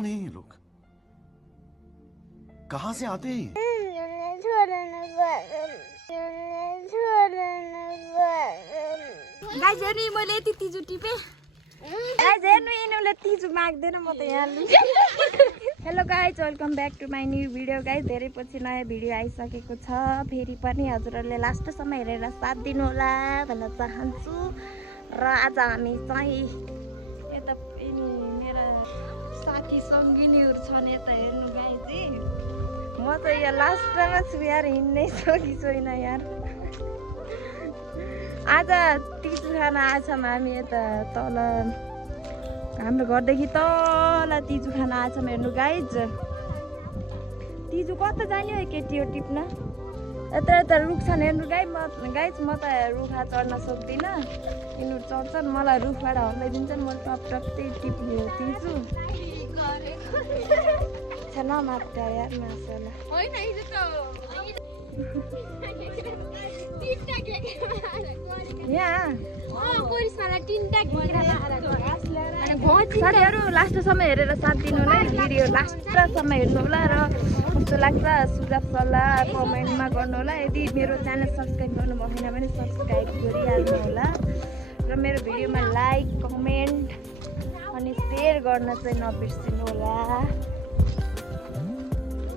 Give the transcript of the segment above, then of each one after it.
कौन है ये लोग? कहाँ से आते हैं? गाइस हेर्नु मैले यति तिजु टिपे गाइस हेर्नु यिनीहरूले तिजु माग्दैन म त यहाँ hello guys welcome back to my new video guys धेरै पछि नयाँ भिडियो आइसकेको छ फेरि पनि हजुरहरूले लास्टसम्म हेरेर साथ दिनु होला भन्न चाहन्छु र आज हामी चाहिँ यता मेरो साथी सङ्गिनीहरू छन् यता हेर्नु गाइस म चाहिँ यहाँ लास्टमा छु यार हिँड्नै सकी छैन यार आज तिजु खान आएछौँ हामी यता तल हाम्रो घरदेखि तल तिजु खान आएछौँ हेर्नु गाइज तिजु कता जाने हो केटी हो टिप्न यता यता रुख छन् हेर्नु गाइज म त रुखा चढ्न सक्दिनँ यिनीहरू चढ्छन् मलाई रुखबाट हल्लाइदिन्छन् म टप टप त्यही टिप्ने हो तिजु नमात्छ यार मासुला साथीहरू लास्टसम्म हेरेर साथ दिनु होला भिडियो लास्टसम्म हेर्नु होला र कस्तो लाग्छ सुझाव सल्लाह कमेन्टमा गर्नु होला यदि मेरो च्यानल सब्सक्राइब गर्नु भएन भने सब्सक्राइब गरिहाल्नु होला र मेरो भिडियोमा लाइक कमेन्ट अनि सेयर गर्न चाहिँ नबिर्सिनु होला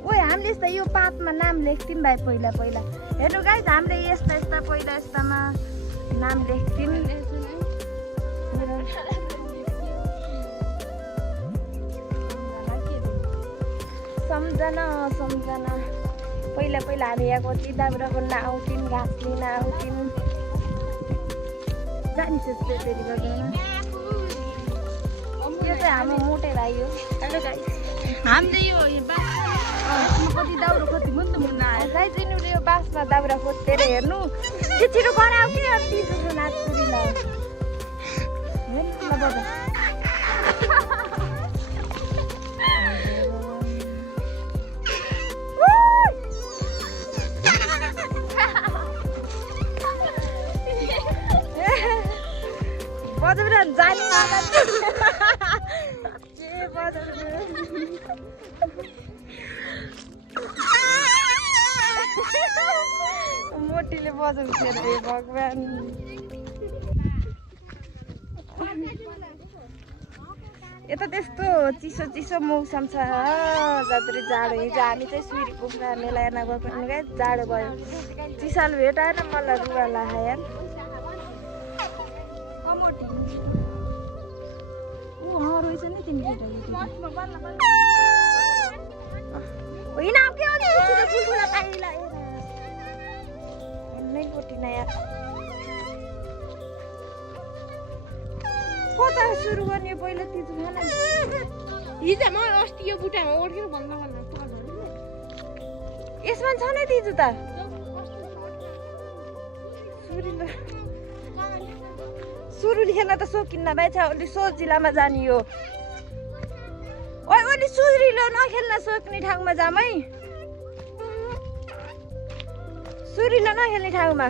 ओइ हामीले यस्ता यो पातमा नाम लेख्थ्यौँ भाइ पहिला हेर्नु गाइस हामीले यस्ता पहिला यस्तामा नाम लेख्थ्यौँ सम्झना पहिला हामी यहाँ कति दाउरा गर्न आउँथ्यौँ घाँस लिन आउँथ्यौँ जान्छ त्यसरी गर्दैन यो चाहिँ हाम्रो मोटे लाग्यो हेलो गाइस हामीले यो कति दाउरा खोज्थ्यौँ नि त मुन्ना गाइस यिनीहरूले यो बाँसमा दाउरा खोजेर हेर्नु छिटो गराउ कि तिजु नाच्छु ल बजाउन जाने मोटीले बजाउँछ रे भगवान यता त्यस्तो चिसो मौसम छ जत्रै जाडो हिजो हामी चाहिँ सुइरी कुखुरा मेला हेर्न गएको गाइस जाडो भयो चिसाल भेटाएन मलाई रुगा लाग्यो यार रहेछ नि तिमी होइन कता सुरु गर्ने पहिला तिजु खाना हिजो म अस्ति यो बुट्टामा ओर्केर भन्दा यसमा छ नि तिजु त सुरुली खेल्न त सकिन्न भाइ छ अलि सोजिलामा जाने हो अलि सुरिलो नखेल्न सक्ने ठाउँमा जाम है सुरिलो नखेल्ने ठाउँमा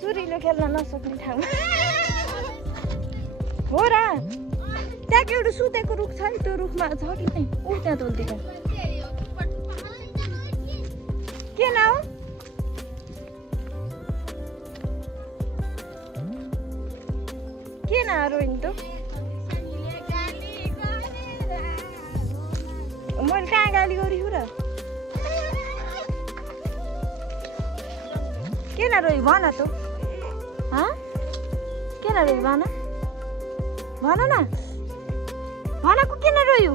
सुरिलो खेल्न नसक्ने ठाउँमा हो र त्यहाँ एउटा सुतेको रुख छ नि त्यो रुखमा छ कि नै ऊ त्यहाँ तोल्दिन के न हो के न रोइन त मैले कहाँ गाली गरेको र के न रोइ भन त के न रोइ भन न भनेको किन रोयो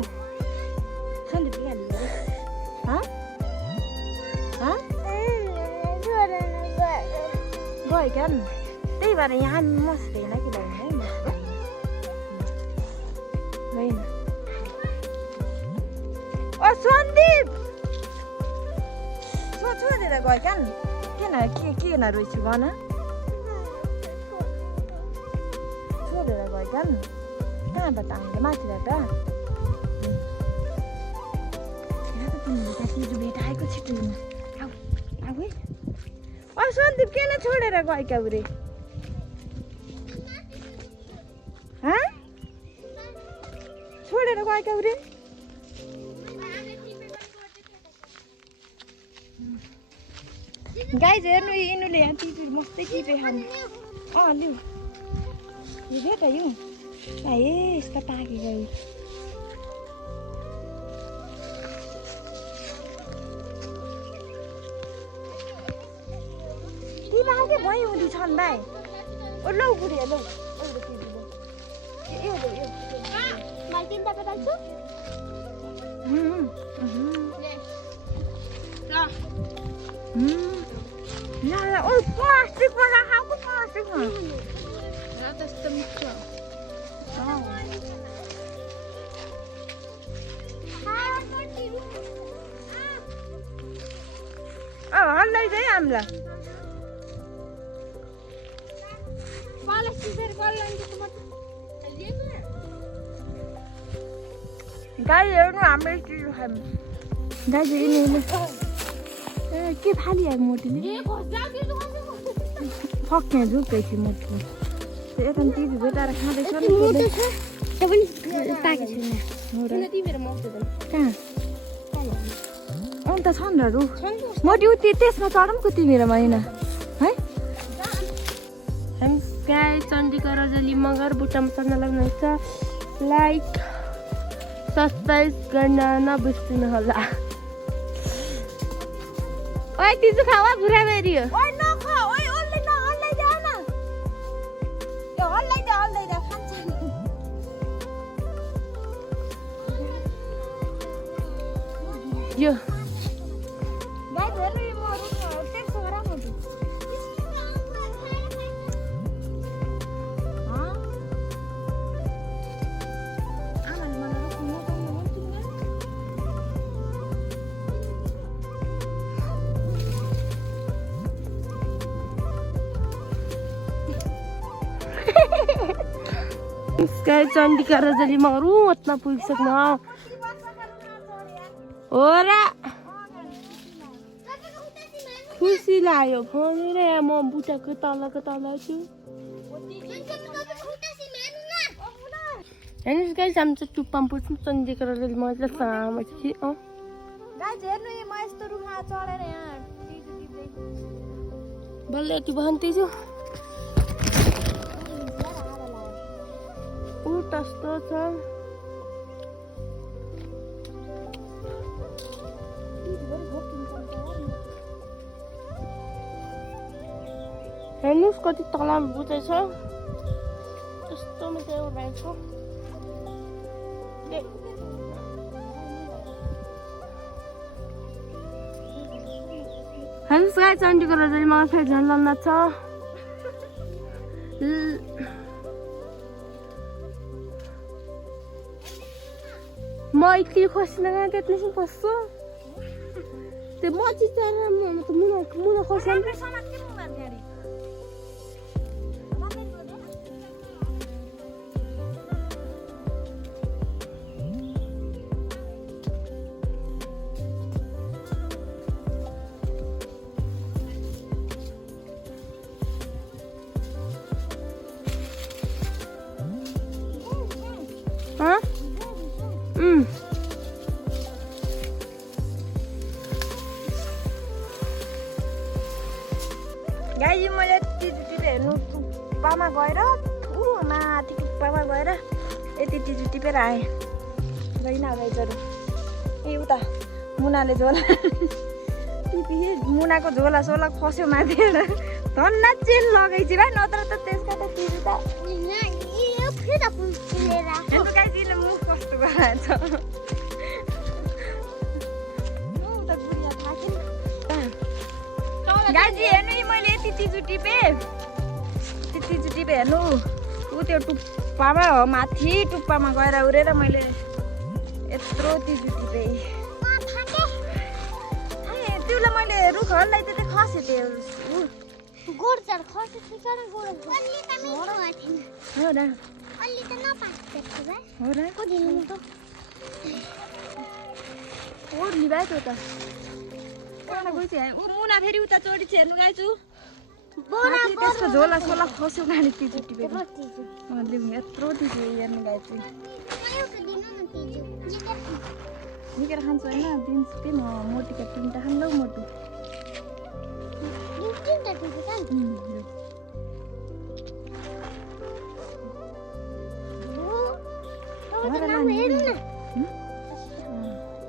गयो क्या त्यही भएर यहाँ मस्दैन कि होइन ओ सन्दीप छोडेर गयो क्या के न रोइछु भन छोडेर गयो क्या कहाँबाट हामीले माथिबाट तिमीले भेटाएको छिटो आऊ है सन्दीप किन छोडेर गएका उरे छोडेर मेरो गएका उरे गाइज हेर्नु इनुले यहाँ टिपी मस्तै टिपे खानु लिउ यो त यो यस्तो पाकेको तिमीले भइ हुँदी छन् भाइ ओ लौ बुढी लौ प्लास्टिकमा नखाएको प्लास्टिकमा त्यस्तो मिठो हल्दै चाहिँ हामीलाई गाई हेर्नु हाम्रो चिज खानु गाई हेर्नु के फालिहाल्यो मोटीले फक्ने झुक्दै थियो मोटी यता चिज भेटाएर खाँदैछ अन्त छन् र रु मोटी उति त्यसमा चढौँ कि तिमीहरूमा होइन है गाई चण्डीका रजली मगर बुट्टामा चढ्न लाग्नुहुन्छ लाइक सब्सक्राइब गर्न नबिर्सिनु होला ओइ तिजु खावा भुरा बेरियो ओइ नखा ओइ हल्दै जा न यो हल्दै जा खान्छ यो गाई हेर्नु यो मरु त्यसो राम्रो गाई चण्डीका रजली मगर उतना पुगिसक्नु हो र खुसी लाग्यो भनेर म बुट्टाको तल छु हेर्नुहोस् गाई हामी चाहिँ टुप्पामा पुग्छौँ चण्डीका रजली मगर सानो कि गाइज हेर्नु यो म यस्तो रुखमा चढेर यहाँ बल्ल यति भन्दैछु कस्तो छ हेर्नुहोस् कति तल बुझेछ यस्तोमा चाहिँ एउटा छ हेर्नुहोस् गाई चण्डीका रजली मगर फेरि झन् छ म यति खसिन गएँ त्यति पस्छु त्यो मची चाहिँ मुना खस्छ गाई मैले टिपे हेर्नु टुप्पामा गएर ठुलो माथि टुप्पामा गएर यति टिजु टिपेर आएँ गइन गाइजहरू ए उता मुनाले झोला टिपी मुनाको झोला सोला खस्यो माथिबाट धन्न चेन लगाइछि भाइ नत्र त त्यसका त टिजु त हेर्नु गाइजीले मुख कस्तो गराएछ गाजी हेर्नु मैले यति टिजु टिपे हेर्नु ऊ त्यो टुप्पामा हो माथि टुप्पामा गएर उरेर मैले यत्रो टिजु टिपे त्यसलाई मैले रुखहरूलाई चाहिँ खसेँ त्यो ओर्ली भाइ त्यो त मुना फेरि उता चढी हेर्नु गाइछु माथि त्यसको झोला सोला खस्यो भने तिजु टिपेको यत्रो तिजु हेर्नु गाई चाहिँ निकेर खान्छ होइन दिन्छु त्यही म मोटीका 3टा खानु ल मोटु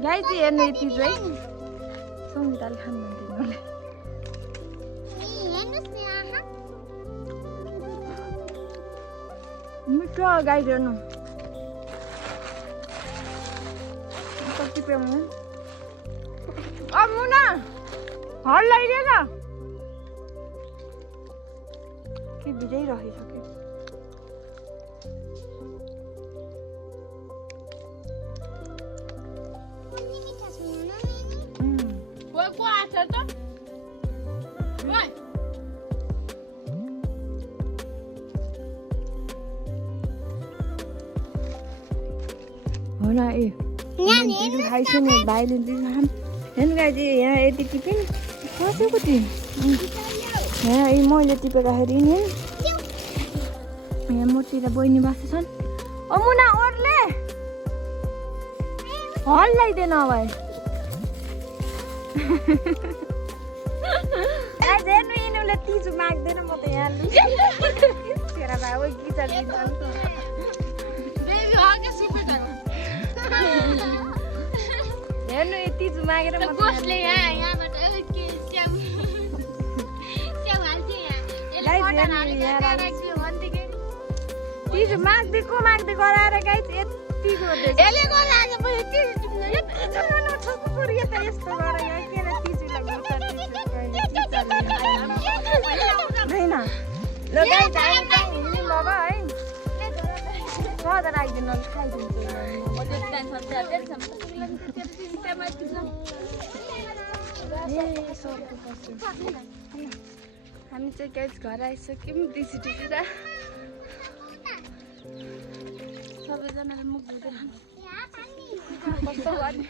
गाई चाहिँ हेर्नु यति चाहिँ सङ्गीताले खानु भन्थ्यो मिठो गाई हेर्नु कति प्याउनु मुना हल लगाइदिएन के भिजै रहिसक्यो होला ए खाइछु नि भाइले खाम हेर्नु गाई चाहिँ यहाँ यति टिपेँ नि खस्यो कति यहाँ मैले टिपेको नि यहाँ मोटी र बहिनी बस्छ छन् मुना ओर्ले हल लगाइदिएन अब हेर्नु यिनीहरूले तिजु माग्दैन म त यहाँ तेरा भाइ ओ गिटार हेर्नु यो तिजु मागेर तिजु माग्दै गराएर गाई यति यस्तो गर होइन ल गाई हिँड्ने बाबा है सदा राखिदिनु खाइदिन्छु हामी चाहिँ गाइस घर आइसक्यौँ डिसिटिसिर सबैजनाले मुख धुँदै कस्तो गर्ने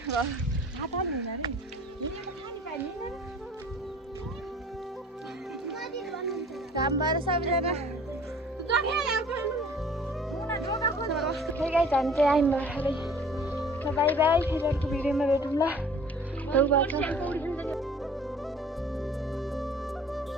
काम भएर सबैजना हे गाइस हामी चाहिँ आयौँ भर्खरै बाई बाई फेरि अर्को भिडियोमा भेटौँ ल